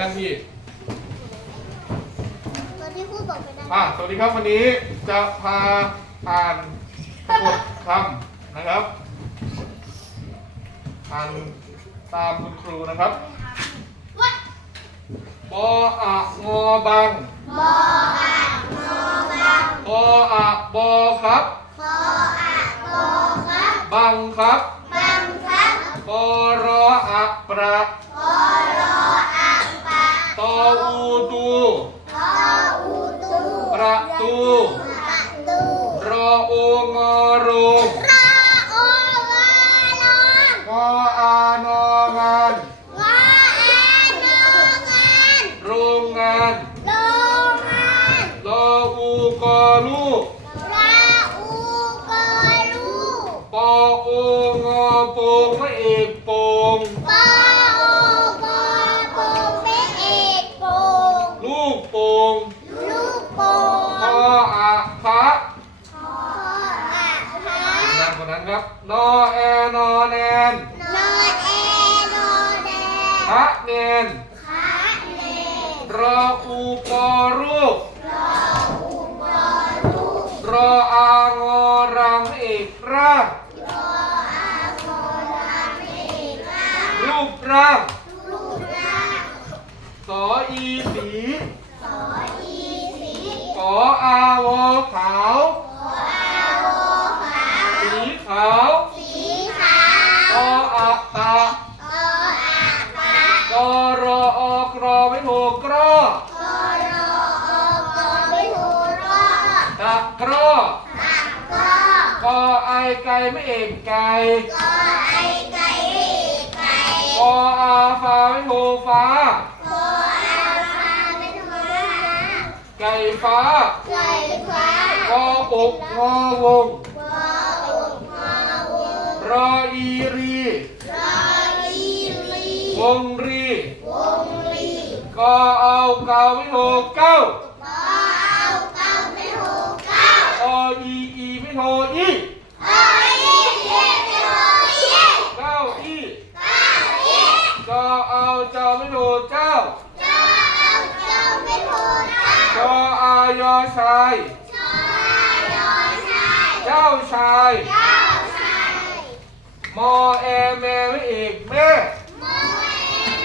นั่นพี่ตอนที่พูดบอกไปนะอะสวัสดีครับวันนี้จะพาอ่านบทคำนะครับ อ่านตามคุณครูนะครับปออะงอบังบออะงอบังปออะบอครับคออะบอครับ บังครับ บังครับปอรออะประป โองอโรงรอโอวาลองงออานองานวาแอนองานโรงงานโรงงานรออูกอลูกราอูกอลูปอโองอโปงพระเอกโปง คนนั้นครับ นอแอนอแนนนอเอโนแดพระเนนขาเลรออูปอรูปรออุปอลูรออางอรังพระเอกร่างรออาโคราเมฆารูปร่างลูกร่างสออีสีสออีสีขออาวอขาว ขออาโวขาว สีขาว สีขาวกออะตะกออาปะกอรอออกรอไม่โทกรอกอรอโอกอไม่ถูรอตะกรอตักกอกอไอไก่ไม่เอกไก่กอไอไก่ไก่กออาฟ้าไม่โทฟ้ากออาพาไม่ถูหาไก่ฟ้าไก่ฟ้ากอปุกงอวงวออุกมาวง รออีรีรอลีลีวงรีวงลีกอเอาเกาไม่โทเก้ากอเอาเก้าไม่ถูเก้าออีอีไม่โทอีเอ้ยยี่ยี่ไม่ถูยี่เก้าอีเก้ายี่จอเอาเจ้าไม่โทเจ้าเจ้าเอาเจ้าไม่ถูเจ้าจออายอชายชายอชายเจ้าชายเจ้าชาย มอแอแม่ไม่เอกแม่มอเอเม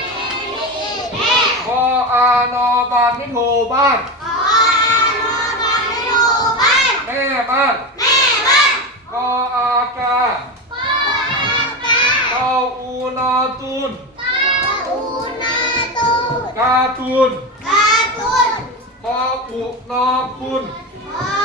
เมพออานอบานไม่โทบ้านขออาโนบานไม่ถูบ้านแม่บ้านแม่บ้านกออากาปออากาตออูนอตูนปาอูนาตูการ์ตูนการ์ตูนพออุนอคุณพ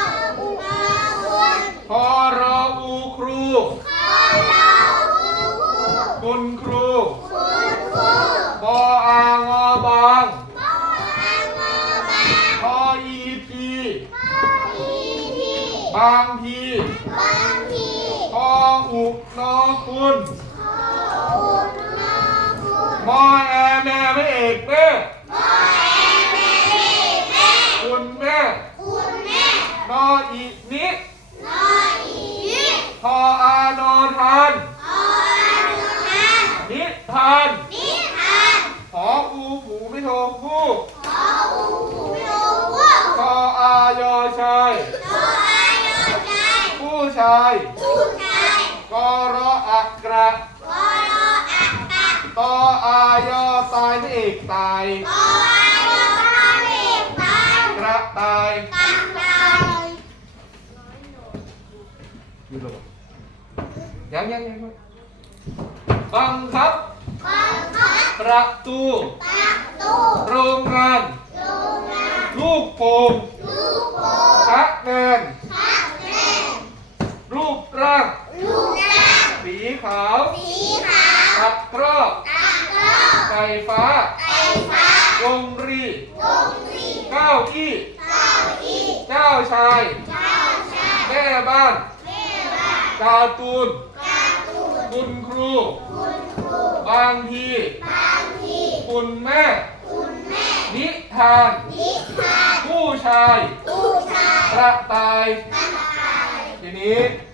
บางทีบางทีพออุนอคุณพออูนาคุณมอแอแม่ไม่เอกแม่พอแอแม่แม่คุณแม่คุณแม่นออีนินออีนิพออานอทานพออานุนานนิทานนิทานพออูหมูไม่โทคู่พออูโยวัวพออายอชายพออายอใจผู้ ชายผู้ชายกอรออักระพอรออักตะตออายอตายไม่เอกตายพออายอทาเรกตายกระตายตังตายอยู่หรอยังยังยังบังคับบังคับประตูประตูโรงงานโรงงานลูกโป่งลูกโป่พระง แนน พระแม่ รูปร่าง ลูกนาง สี ขาวสีขาวตะกร้อตะกร้อไก่ฟ้าไก่ฟ้าวงรีวงรีเก้าอี้เก้าอี้เจ้าชายเจ้าชายแม่บ้านแม่บ้านการ์ตูนการ์ตูนคุณครูคุณครูบางทีบางทีคุณแม่คุณแม่นิทานนิทานผู้ชายผู้ชายกระต่ายกระต่ายทีนี้ท